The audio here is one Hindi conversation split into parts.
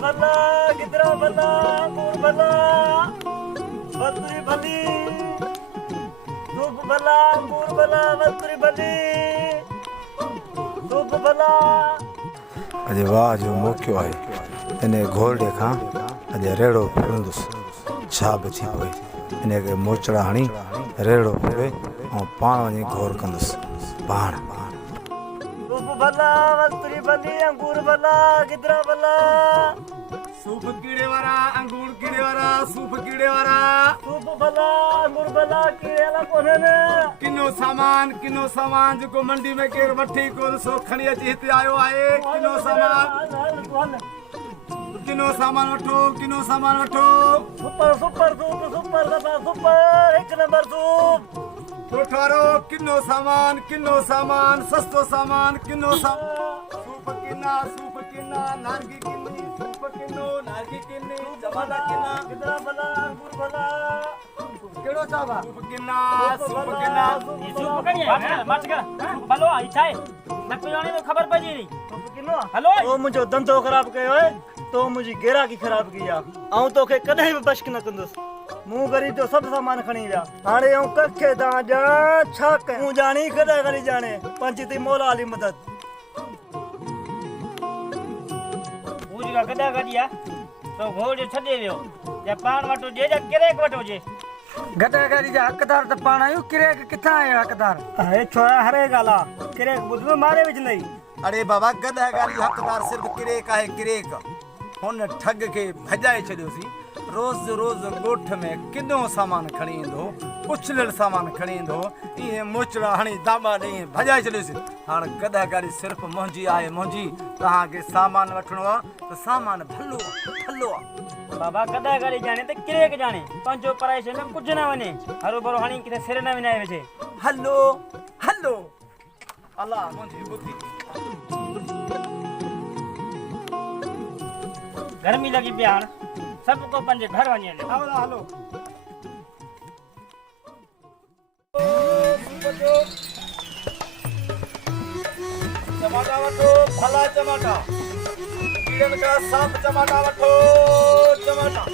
भला गिदरा भला अंगूर भला वस्तुरी भली सूप भला अंगूर भला वस्तुरी भली सूप भला। अॼु वाह जो मौक़ो आहे इन घोरडे खां अॼु रेड़ो फिरंदुसि छा बि थी पए इन खे मोचड़ा हणी रेड़ो फिरे ऐं पाण वञी घोर कंदुसि पाण। सूप भला वस्तुरी भली अंगूर भला गिदरा भला सूप कीड़े वारा अंगूर कीड़े वारा सूप कीड़े वारा सूप भला अंगूर भला कीड़े वाला कोने ने किनो सामान जो मंडी में केर वठी को सो खणी अची हिते आयो आहे। किनो सामान वठो सुपर सुपर सूप सुपर दफा सुपर एक नंबर सूप ठोठारो किनो सामान सस्तो सामान किनो सामान सूप किना नारगी किन्नी सूप किनो नारगी किन्नी जमाना किना गिदरा भला अंगूर भला केड़ो चावा सूप किना ये सूप कणी है मत कर भलो आई छाए न कोणी तो खबर पजी नहीं सूप किनो हेलो तो मुझो धंधो खराब कयो है तो मुझी गिराकी खराब किया आऊं तोखे कदे भी बश्क न कंदुस मु गरी तो सब सामान खणी विया हाणे आऊं कखे दा जा छा कयूं जानी कदे करी जाने पंचती मौला अली मदद पूजा गदा गदिया तो घोड़े छडे वियो या पान वटो जे जा किरेक वटो जे गदा गाड़ी जा हकदार त पाण आयो किरेक किथा आयो हकदार है छोरा हरे गाला किरेक बुध मारे विच नहीं। अरे बाबा गदा गाड़ी हकदार सिर्फ किरेक आहे किरेक हुन ठग के भजाए छॾियोसीं। रोज़ ॻोठ में किनो सामान खणी ईंदो उछलल सामान खणी ईंदो इहे मोचड़ा हणी दाबा ॾेई भजाए छॾियोसीं। हाणे गदा गाड़ी सिर्फ मुंहिंजी आहे मुंहिंजी तव्हांखे सामान वठिणो आहे त सामान भलो आहे। बाबा गदा गाड़ी जाने ते किरेक जाने पंजो पराइश में कुछ ना वने हरो भरो हणी किथे सिर न विनाए वेठे हलो अल्लाह मुंहिंजी बुद्धि गर्मी लगी बिहान सबको पंजे घर वने ले हलो टमाटा वठो भला टमाटा कीड़न का साफ टमाटा वठो टमाटा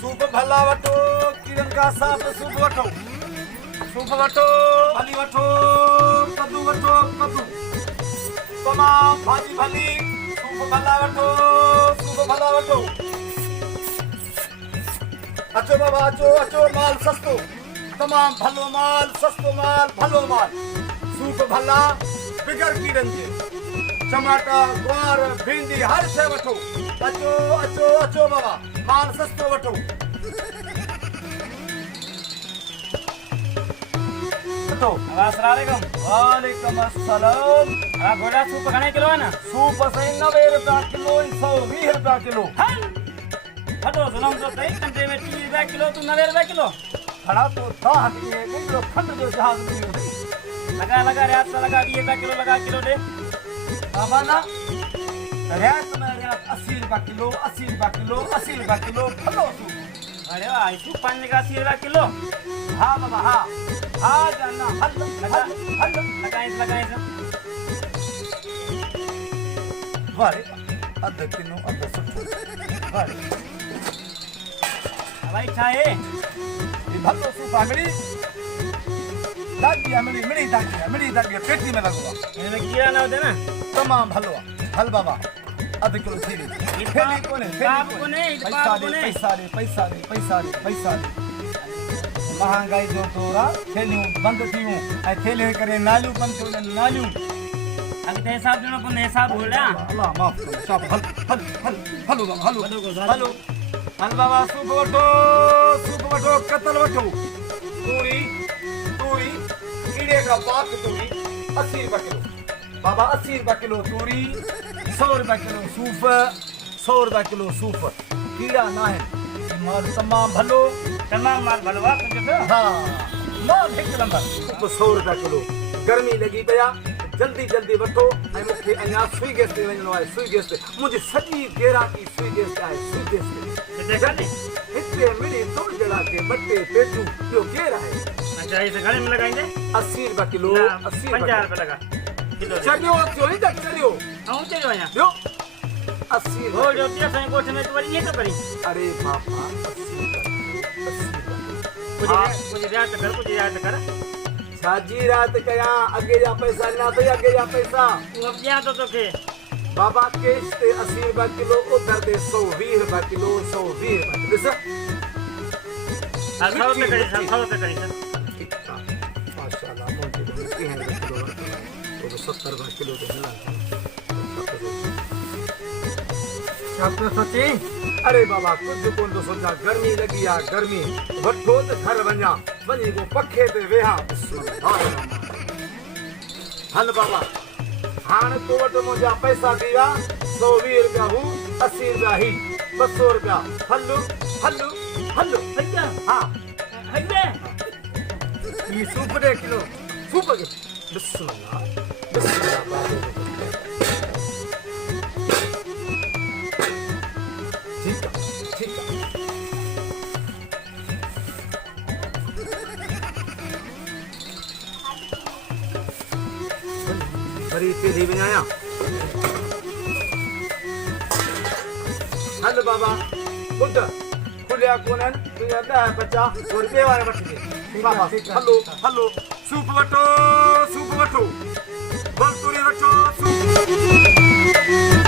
सूप भला वठो कीड़न का साफ सूप वठो भली वठो कद्दू तमाम भाजी भली सूप भला वठो अचो बाबा अचो माल सस्तो तमाम भलो माल सस्तो माल भलो माल सूप भला बिगर कीड़न जे टमाटा ग्वार भिंडी हर शे वठो अचो बाबा माल सस्तो वठो। वालेकुम अस्सलाम। घोड़ा सूप घणे किलो है ना सूप असां 90 रुपया किलो 120 रुपया किलो हटो जुलम तो कई कंटे में 30 रुपया किलो तू 90 रुपया किलो खड़ा तो था हटी है किलो खंड जो जहाज में लगा रियात से लगा 20 रुपया किलो लगा किलो दे बाबा ना रियात में रियात 80 रुपया किलो 80 रुपया किलो फलो सूप। अरे वाह सूप पानी का 80 रुपया किलो। हाँ बाबा हाँ जाना हल लगाए वारे अध किलो अध सुठो वारे भाई छाए ये भलो सूप मिली दागिया मिली दागिया पेटी में लगवा इनमें कीड़ा ना होते ना तमाम भलो हल बाबा अध किलो थी थैली कोने पैसा दे महंगाई जो तोरा थैलियूं बंद थियूं ऐं थैलियूं करे नालियूं बंद थियूं नालियूं अॻिते हिसाब ॾियणो पवंदो हिसाब होड़ा अल्लाह माफ़ करो साहब हलो बाबा हल बाबा सूप वठो कतल वठो तूरी कीड़े का पाक तूरी 80 रुपया किलो बाबा 80 रुपया किलो तूरी 100 रुपया किलो सूप 100 रुपया किलो सूप कीड़ा ना है माल तमाम माल भलो हाँ माल एक नंबर सूप 100 रुपया किलो गर्मी लगी पया जल्दी वठो ऐं मूंखे अञा सुई गैस ते वञिणो आहे सुई गैस ते मुंहिंजी सॼी गिराकी सुई गैस ते आहे सुई गैस ते हिते मिली तो जड़ा के बट्टे पेटू जो केर आहे अच्छा इसे घणे में लगाएंगे 80 रुपया किलो 80 50 रुपया लगा किलो चलियो नहीं तक चलियो आऊं चलियो आया लो 80 घोड़ जो दिया साईं कोठ में तो वरी ये तो करी अरे बाबा 80 कुछ रियायत कर साजी रात कया अगे जा पैसा ना तो अगे जा पैसा तू अब दिया तो तोखे बाबा केश ते 80 रुपया किलो उधर दे 120 रुपया किलो 120 रुपया ॾिस हल 100 रुपए करी माशाल्लाह मोटी किलो तो 70 रुपया किलो तो मिला अब तो सोची अरे बाबा कुछ कोन तो सोचा गर्मी लगी आ गर्मी वठो त घर वञा वञी को पखे ते वेहा हल बाबा हाणे तो वटि मुंहिंजा पैसा थी विया 120 रुपया हू 80 रुपया ही 200 रुपया हलो हलो हलो भैया हाँ हइबे ये सूप दे किलो सूप के बिस्मिल्लाह बिस्मिल्लाह ठीक है बड़ी तेजी में आया हल बाबा बुद्ध खुलिया कोनन तुझा दा बच्चा और बेवारे वठजे बाबा हलो हलो सूप वठो बलतुरी वठो सूप